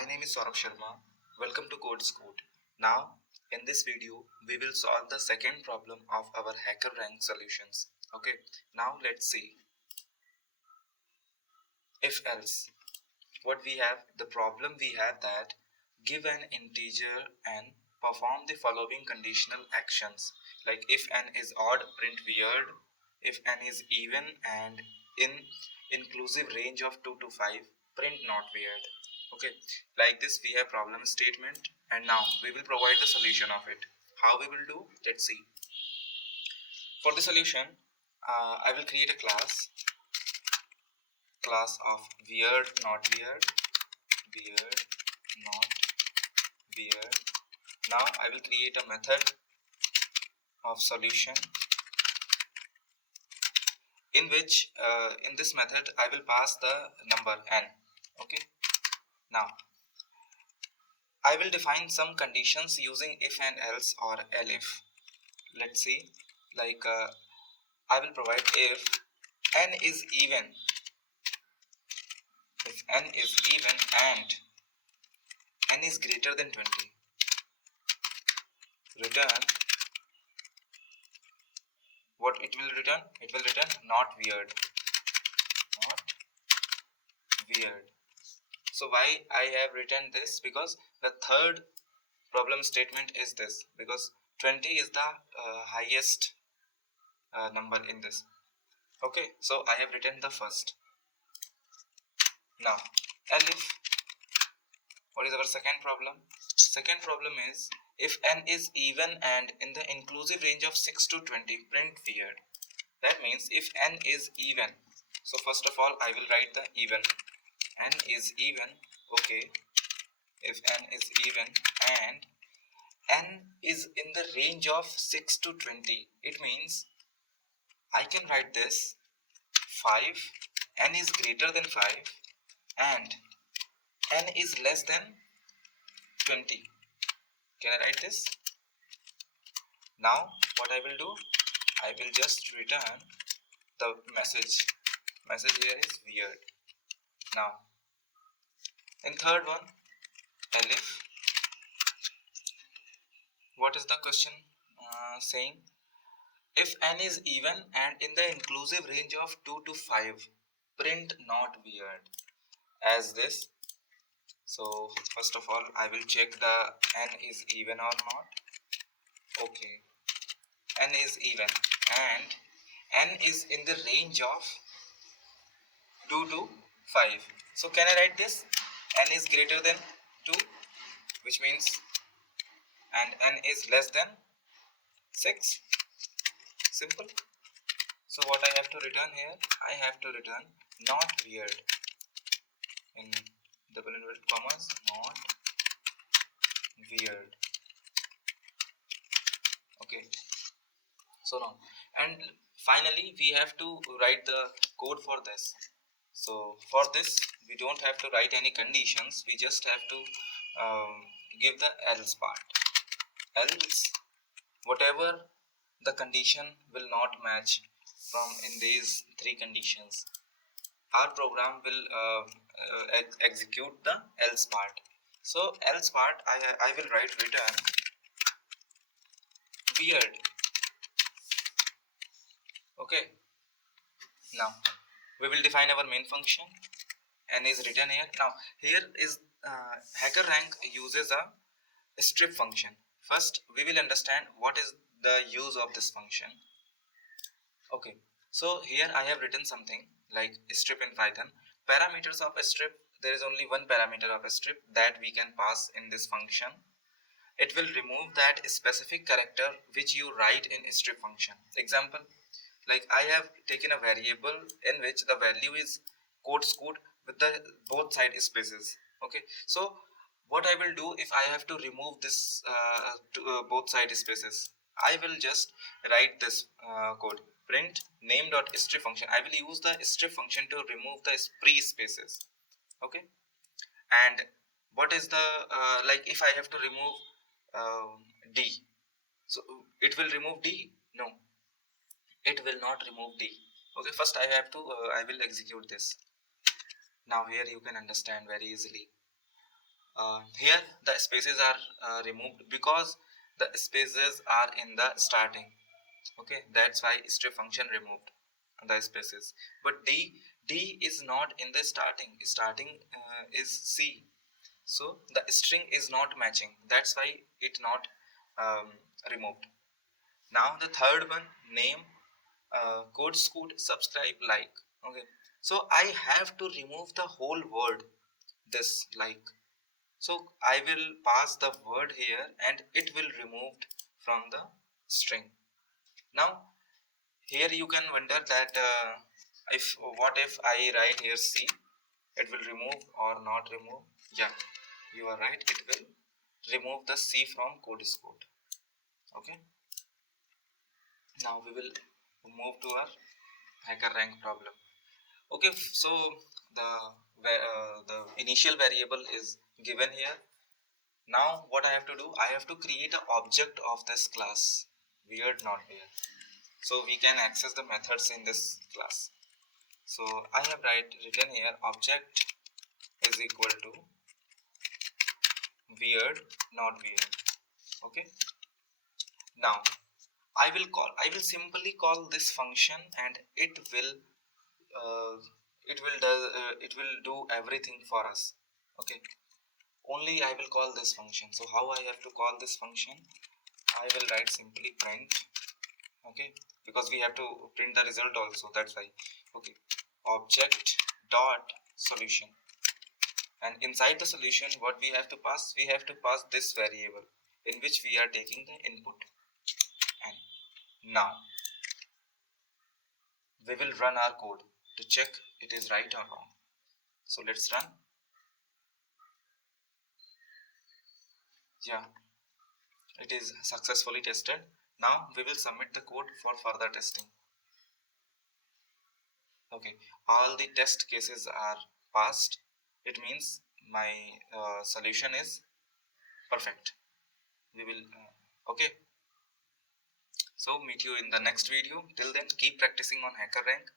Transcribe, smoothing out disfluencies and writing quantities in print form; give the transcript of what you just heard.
my name is Saurabh Sharma. Welcome to codescoot. Now, in this video, we will solve the second problem of our HackerRank solutions. Okay, now let's see. If else, what we have, the problem we have that give an integer and perform the following conditional actions. Like if n is odd, print weird. If n is even and in inclusive range of 2 to 5, print not weird. Okay, like this we have problem statement, and now we will provide the solution of it. How we will do? Let's see. For the solution, I will create a class of weird not weird, weird not weird. Now I will create a method of solution in which in this method I will pass the number n. Okay, now I will define some conditions using if and else or elif. Let's see, like I will provide if n is even, if n is even and n is greater than 20, return what it will return? It will return not weird, not weird. So why I have written this? Because the third problem statement is this, because 20 is the highest number in this. Okay, so I have written the first. Now elif, what is our second problem? Second problem is if n is even and in the inclusive range of 6 to 20, print weird. That means if n is even, so first of all I will write the even. N is even. Okay, if n is even and n is in the range of 6 to 20, it means I can write this 5, n is greater than 5 and n is less than 20. Can I write this? Now what I will do, I will just return the message here is weird. Now in third one, elif, what is the question saying? If n is even and in the inclusive range of 2 to 5, print not weird, as this. So first of all I will check the n is even or not. Okay, n is even and n is in the range of 2 to 5. So can I write this? N is greater than 2, which means, and n is less than 6. Simple. So what I have to return here? I have to return not weird in double inverted commas, not weird. Okay, so now, and finally we have to write the code for this. So for this we don't have to write any conditions, we just have to give the else part. Else, whatever the condition will not match from in these three conditions, our program will execute the else part. So else part, I will write return weird. Okay, now we will define our main function. N is written here. Now here is HackerRank uses a strip function. First we will understand what is the use of this function. Okay, so here I have written something like strip in Python. Parameters of a strip, there is only one parameter of a strip that we can pass in this function. It will remove that specific character which you write in a strip function. Example, like I have taken a variable in which the value is codescoot with the both side spaces. Okay, so what I will do if I have to remove this both side spaces, I will just write this code, print name.strip function. I will use the strip function to remove the free spaces. Okay, and what is the like if I have to remove d, so it will remove d? No, it will not remove d. Okay, first I have to I will execute this. Now here you can understand very easily. Here the spaces are removed because the spaces are in the starting. Okay, that's why strip function removed the spaces. But D is not in the starting is C, so the string is not matching, that's why it not removed. Now the third one, name, codescoot, subscribe, like. Okay, so I have to remove the whole word, this like. So I will pass the word here and it will removed from the string. Now here you can wonder that if what if I write here C, it will remove or not remove. Yeah, you are right, it will remove the C from codescoot. Okay, now we will move to our HackerRank problem. Okay, so the initial variable is given here. Now what I have to do, I have to create an object of this class, weird not weird, so we can access the methods in this class. So I have written here object is equal to weird not weird. Okay, now I will simply call this function and uh, it will do everything for us. Okay, only I will call this function. So how I have to call this function, I will write simply print. Okay, because we have to print the result also, that's why. Okay, object dot solution, and inside the solution what we have to pass, we have to pass this variable in which we are taking the input. And now we will run our code to check it is right or wrong. So let's run. Yeah, it is successfully tested. Now we will submit the code for further testing. Okay, all the test cases are passed. It means my solution is perfect. We will okay, so meet you in the next video. Till then, keep practicing on HackerRank.